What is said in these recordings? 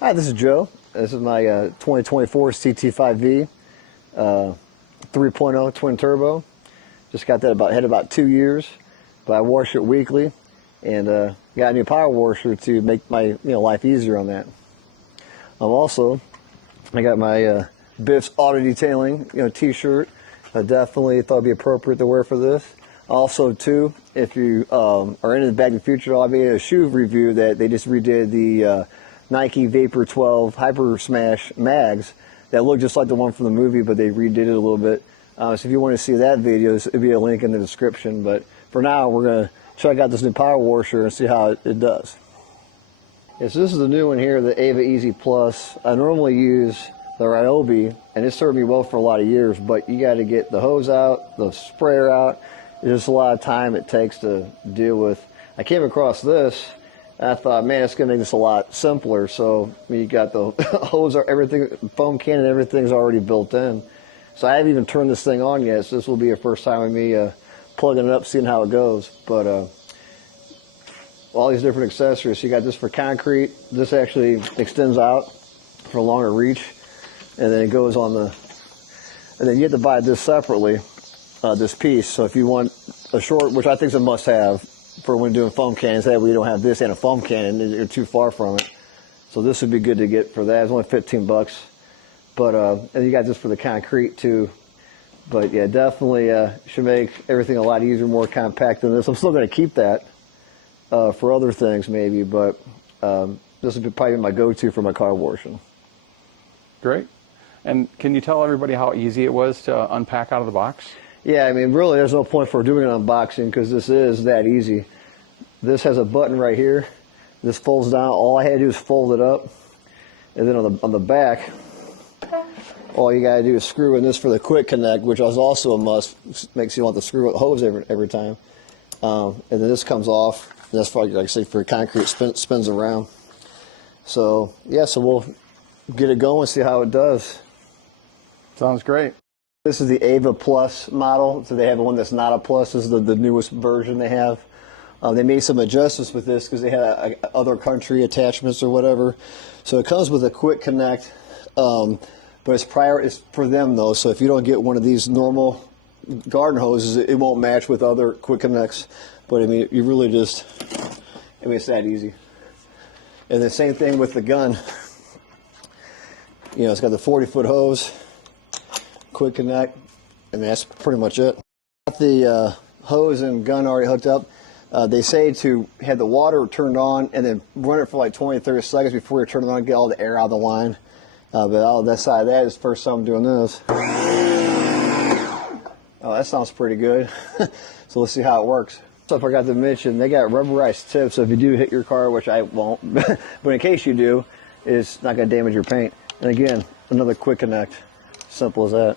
Hi, this is Joe. This is my 2024 CT5V 3.0 twin turbo. Just got that had about 2 years, but I wash it weekly, and got a new power washer to make my life easier on that. I got my Biff's auto detailing T-shirt. I definitely thought it'd be appropriate to wear for this. Also, too, if you are into the Back to the Future, I made a shoe review that they just redid the Nike Vapor 12 Hyper Smash mags that look just like the one from the movie, but they redid it a little bit. So if you want to see that video, there'll be a link in the description. But for now, we're going to check out this new power washer and see how it does. Yes, this is the new one here, the Ava Easy Plus. I normally use the Ryobi, and it served me well for a lot of years, but you got to get the hose out, the sprayer out. There's just a lot of time it takes to deal with. I came across this, and I thought, man, it's going to make this a lot simpler. So you got the hose, everything, foam can and everything's already built in. So I haven't even turned this thing on yet, so this will be a first time with me plugging it up, seeing how it goes. But all these different accessories. So you got this for concrete. This actually extends out for a longer reach, and then it goes on the, and then you have to buy this separately, this piece. So if you want a short, which I think is a must-have for when doing foam cannons, that way you don't have this and a foam cannon, you're too far from it. So this would be good to get for that. It's only 15 bucks. But and you got this for the concrete too. But yeah, definitely should make everything a lot easier, more compact than this. I'm still going to keep that for other things maybe, but this would probably be my go-to for my car washing. Great. And can you tell everybody how easy it was to unpack out of the box? Yeah, I mean, really, there's no point for doing an unboxing because this is that easy. This has a button right here. This folds down. All I had to do is fold it up, and then on the back, all you gotta do is screw in this for the quick connect, which is also a must. Makes you want to screw with the hose every time. And then this comes off. And that's for, like I say, for concrete, spins around. So yeah, so we'll get it going, see how it does. Sounds great. This is the Ava Plus model. So they have one that's not a Plus. This is the newest version they have. They made some adjustments with this because they had other country attachments or whatever. So it comes with a quick connect, but it's for them though. So if you don't get one of these normal garden hoses, it won't match with other quick connects. But I mean, you really just, I mean, it's that easy. And the same thing with the gun. It's got the 40-foot hose, quick connect, and that's pretty much it. Got the hose and gun already hooked up. They say to have the water turned on and then run it for like 20-30 seconds before you turn it on, get all the air out of the line. But all that side of that is the first time I'm doing this. Oh, that sounds pretty good. So let's see how it works. So I forgot to mention, they got rubberized tips, so if you do hit your car, which I won't, but in case you do, it's not going to damage your paint. And again, another quick connect. Simple as that.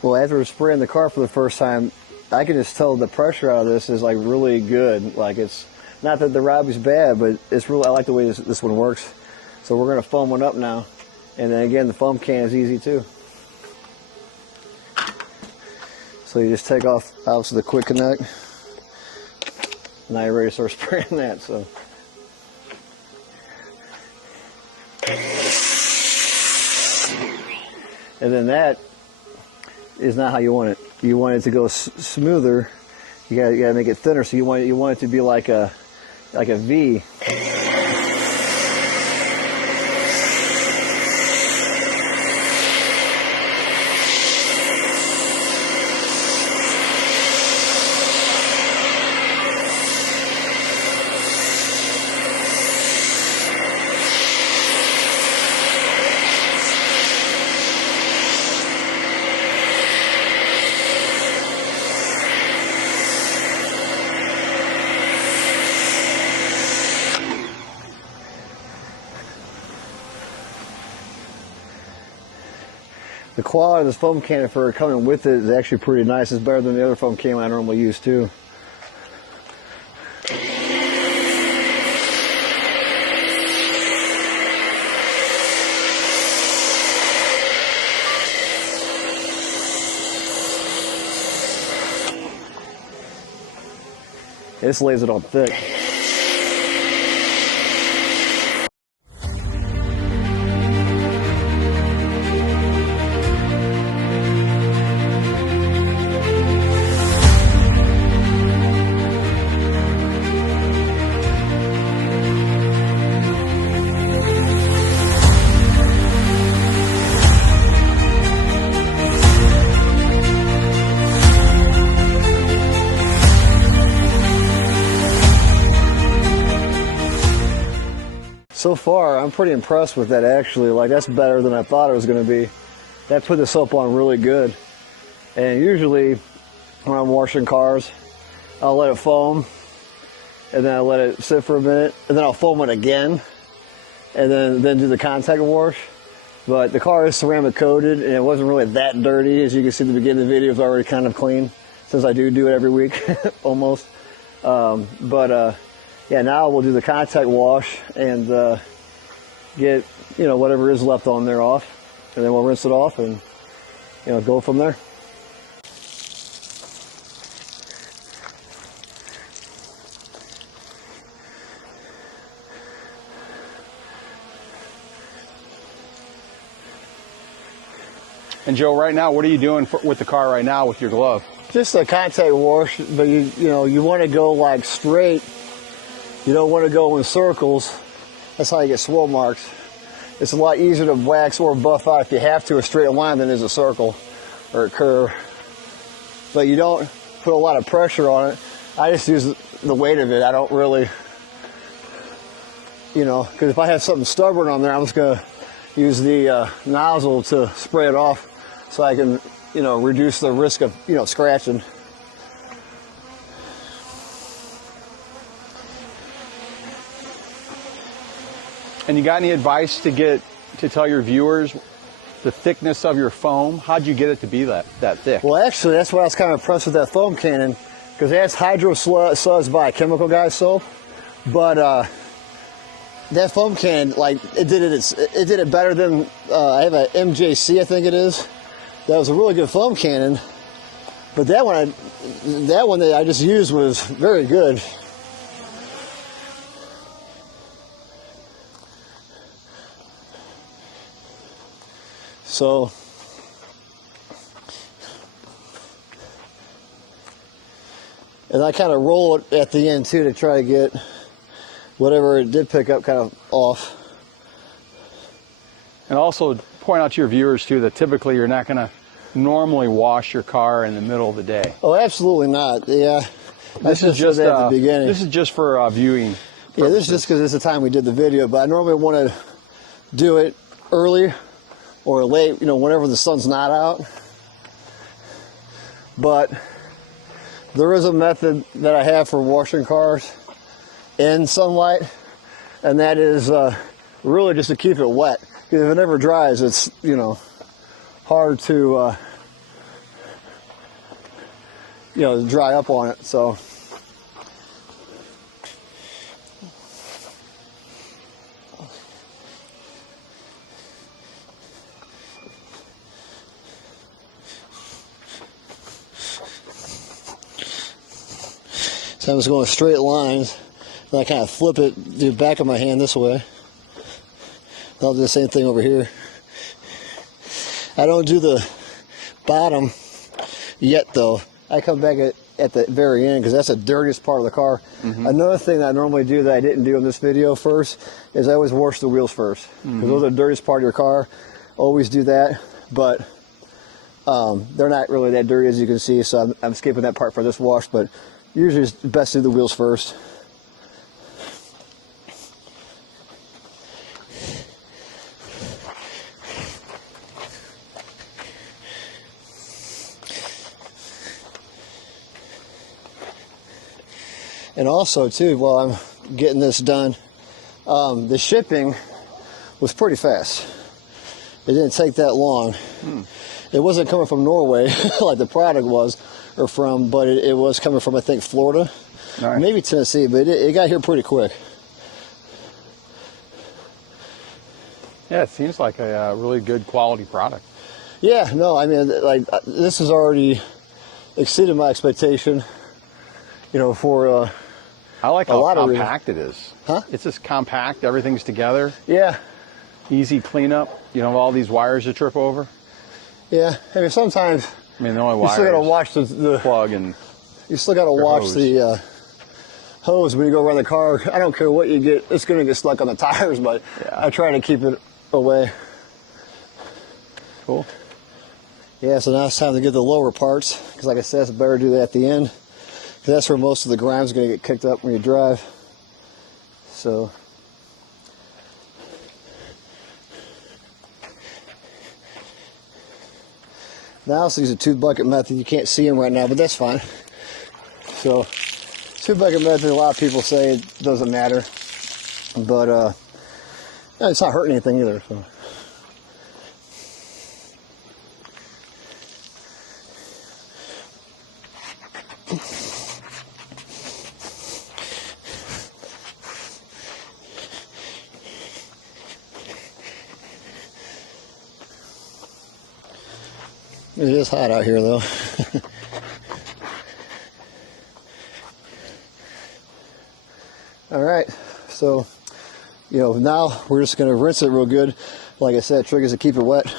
Well, after spraying the car for the first time, I can just tell the pressure out of this is like really good. Like, it's not that the Ryobi's bad, but it's really, I like the way this one works. So we're going to foam one up now. And then again, the foam can is easy too. So you just take off obviously the quick connect. Now you're ready to start spraying that. So. And then that is not how you want it. You want it to go smoother. You gotta make it thinner. So you want it to be like a V. The quality of this foam can for coming with it is actually pretty nice. It's better than the other foam can I normally use too. This lays it on thick. So far, I'm pretty impressed with that actually. Like, that's better than I thought it was going to be. That put the soap on really good. And usually, when I'm washing cars, I'll let it foam, and then I'll let it sit for a minute, and then I'll foam it again, and then do the contact wash. But the car is ceramic coated, and it wasn't really that dirty. As you can see at the beginning of the video, it's already kind of clean, since I do it every week, almost. Yeah, now we'll do the contact wash and get, whatever is left on there off. And then we'll rinse it off and, go from there. And Joe, right now, what are you doing with the car right now with your glove? Just a contact wash, but you want to go like straight. You don't want to go in circles. That's how you get swirl marks. It's a lot easier to wax or buff out if you have to a straight line than it is a circle or a curve. But you don't put a lot of pressure on it. I just use the weight of it. I don't really, because if I have something stubborn on there, I'm just going to use the nozzle to spray it off so I can, reduce the risk of, scratching. And you got any advice to tell your viewers the thickness of your foam? How'd you get it to be that thick? Well, actually, that's why I was kind of impressed with that foam cannon, because that's hydro suds by Chemical Guy soap. But that foam cannon, like, it did it better than I have a MJC, I think it is. That was a really good foam cannon. But that one that I just used was very good. So, and I kind of roll it at the end too to try to get whatever it did pick up kind of off. And also point out to your viewers too that typically you're not going to normally wash your car in the middle of the day. Oh, absolutely not. Yeah, this is just at the beginning. This is just for viewing purposes. Yeah, this is just because it's the time we did the video. But I normally want to do it early or late, whenever the sun's not out. But there is a method that I have for washing cars in sunlight, and that is really just to keep it wet. Because if it never dries, it's, hard to, dry up on it. So. So I'm just going straight lines, and I kind of flip it, do the back of my hand this way. I'll do the same thing over here. I don't do the bottom yet, though. I come back at the very end because that's the dirtiest part of the car. Mm-hmm. Another thing that I normally do that I didn't do in this video first is I always wash the wheels first. Because those are the dirtiest part of your car. Always do that, but they're not really that dirty as you can see, so I'm skipping that part for this wash, but usually it's best to do the wheels first. And also, too, while I'm getting this done, the shipping was pretty fast. It didn't take that long. It wasn't coming from Norway like the product was, but it was coming from, I think, Florida, nice. Maybe Tennessee, but it got here pretty quick. Yeah, it seems like a really good quality product. Yeah, no, I mean, like, this has already exceeded my expectation, for I like how compact it is. Huh? It's just compact. Everything's together. Yeah. Easy cleanup. You know, all these wires to trip over. Yeah. I mean, sometimes I mean, the only you wire still got to is watch the plug and you still got to watch hose. the hose when you go around the car. I don't care what you get; it's going to get stuck on the tires. But yeah. I try to keep it away. Cool. Yeah. So now it's time to get the lower parts because, like I said, it's better to do that at the end because that's where most of the grime's going to get kicked up when you drive. So. Now let's use a 2-bucket method. You can't see them right now, but that's fine. So, 2-bucket method, a lot of people say it doesn't matter. But it's not hurting anything either. So. It is hot out here, though. All right, so, now we're just going to rinse it real good. Like I said, trick is to keep it wet.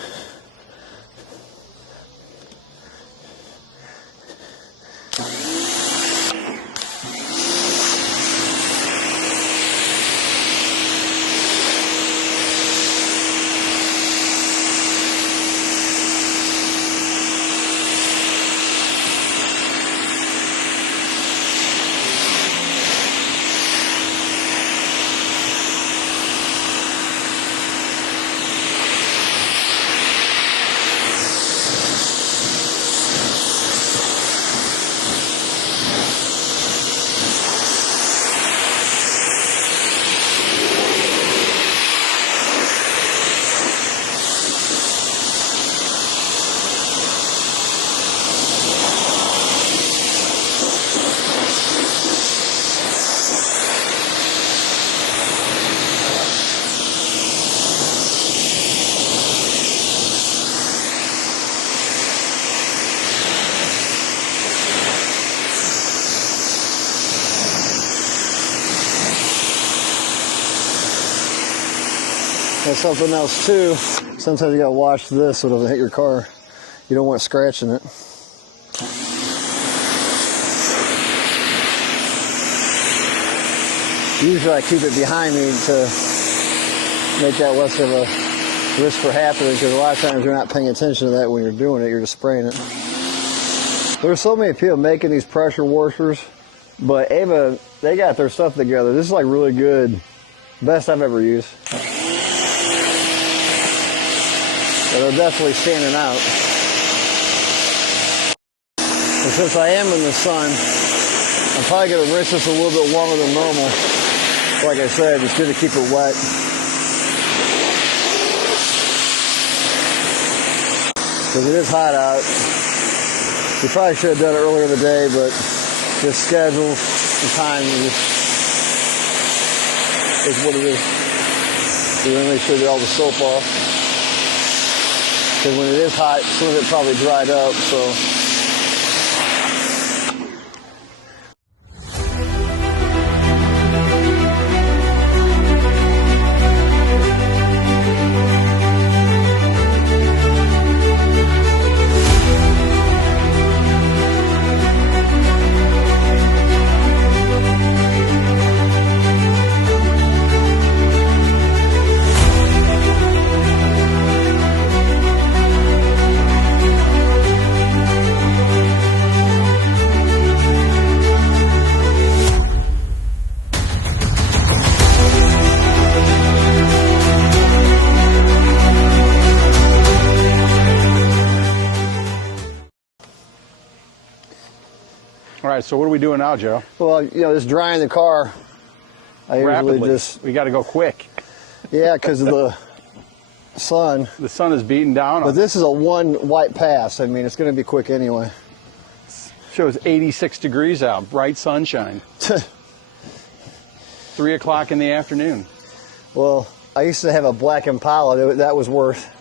And something else too, sometimes you gotta watch this so it doesn't hit your car. You don't want it scratching it. Usually I keep it behind me to make that less of a risk for happening because a lot of times you're not paying attention to that when you're doing it, you're just spraying it. There's so many people making these pressure washers, but Ava, they got their stuff together. This is like really good. Best I've ever used. But they're definitely standing out. And since I am in the sun, I'm probably going to rinse this a little bit longer than normal. Like I said, it's good to keep it wet. Because it is hot out. We probably should have done it earlier in the day, but just schedule and time is what it is. You want to make sure you get all the soap off. Because when it is hot, some of it probably dried up, so. All right, so what are we doing now, Joe? Well, just drying the ar, I Rapidly. usually just, We got to go quick. yeah, because of the sun. The sun is beating down But on this is a one wipe pass. I mean, it's going to be quick anyway. Shows 86 degrees out, bright sunshine. 3 o'clock in the afternoon. Well, I used to have a black Impala. That was worth.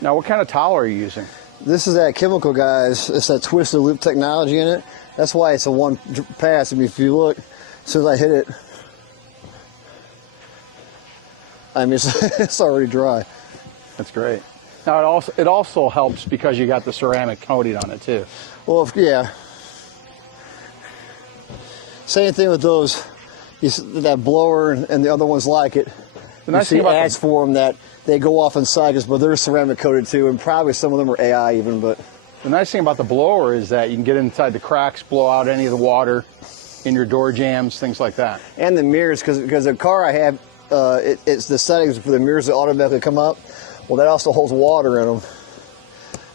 Now, what kind of towel are you using? This is that chemical, guys. It's that twisted loop technology in it. That's why it's a one pass. I mean, if you look, as soon as I hit it, I mean, it's already dry. That's great. Now it also helps because you got the ceramic coating on it too. Well, yeah. Same thing with those. That blower and the other ones like it. The nice you see thing about ads for them that they go off in cycles, but they're ceramic coated too, and probably some of them are AI even. But the nice thing about the blower is that you can get inside the cracks, blow out any of the water in your door jams, things like that. And the mirrors, because the car I have, it's the settings for the mirrors that automatically come up. Well, that also holds water in them,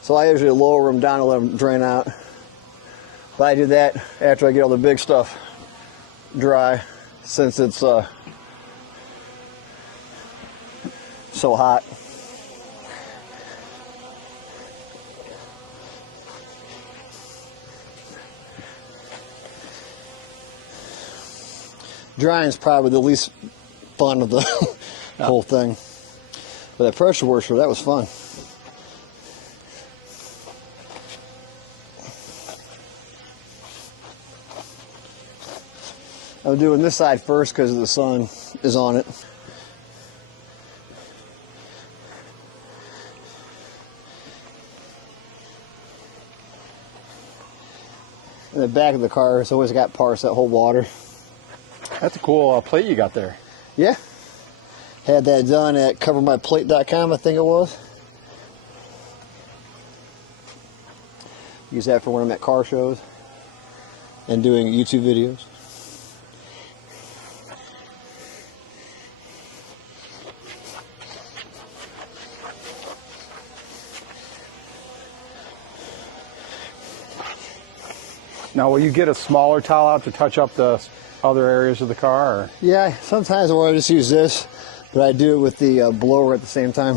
so I usually lower them down and let them drain out. But I do that after I get all the big stuff dry, since it's so hot. Drying is probably the least fun of the whole thing. But that pressure washer, that was fun. I'm doing this side first because the sun is on it. In the back of the car, it's always got parts that hold water. That's a cool plate you got there. Yeah. Had that done at covermyplate.com, I think it was. Use that for when I'm at car shows and doing YouTube videos. Now, will you get a smaller towel out to touch up the other areas of the car? Or? Yeah, sometimes I want to just use this, but I do it with the blower at the same time.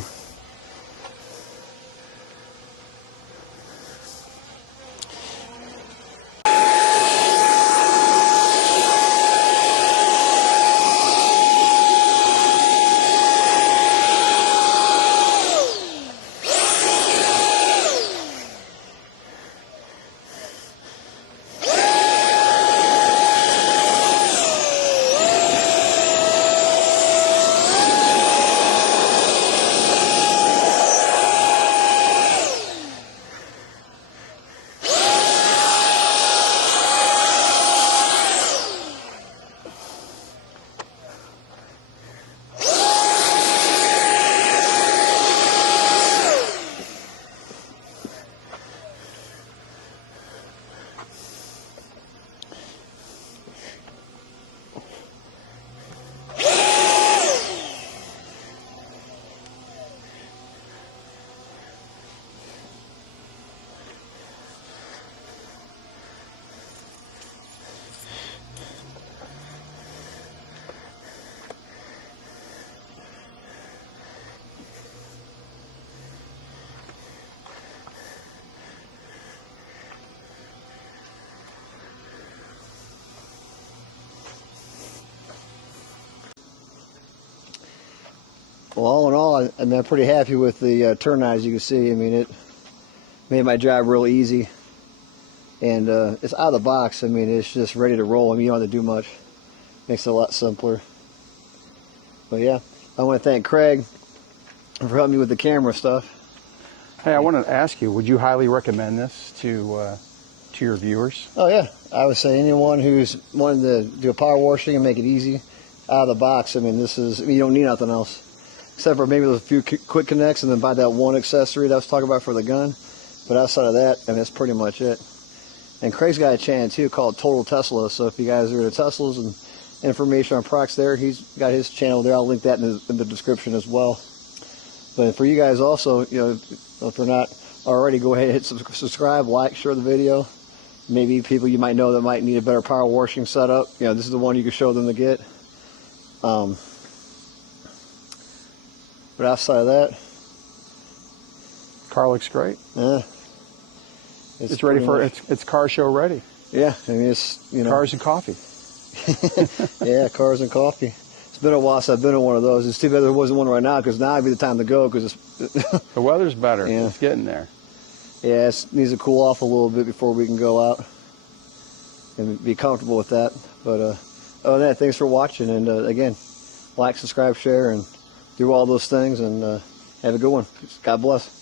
Well, all in all, I'm pretty happy with the turn out, as you can see. I mean, it made my job real easy. And it's out of the box. I mean, it's just ready to roll. I mean, you don't have to do much. Makes it a lot simpler. But yeah, I want to thank Craig for helping me with the camera stuff. Hey, I want to ask you, would you highly recommend this to your viewers? Oh yeah, I would say anyone who's wanting to do a power washing and make it easy, out of the box. I mean, you don't need nothing else. Except for maybe those few quick connects and then buy that one accessory that I was talking about for the gun. But outside of that, I mean, that's pretty much it. And Craig's got a channel too called Total Tesla. So if you guys are into Teslas and information on products there, he's got his channel there. I'll link that in the description as well. But for you guys also, you know, if you're not already, go ahead and hit subscribe, like, share the video. Maybe people you might know that might need a better power washing setup. You know, this is the one you can show them to get. But outside of that, Car looks great. Yeah, it's ready for it's car show ready. Yeah, I mean, it's, you know, cars and coffee. Yeah, cars and coffee. It's been a while since I've been in one of those. It's too bad there wasn't one right now, because now would be the time to go, because The weather's better. Yeah. It's getting there. Yeah, it needs to cool off a little bit before we can go out and be comfortable with that. But other than that, thanks for watching. And again, like, subscribe, share, and do all those things. And have a good one. God bless.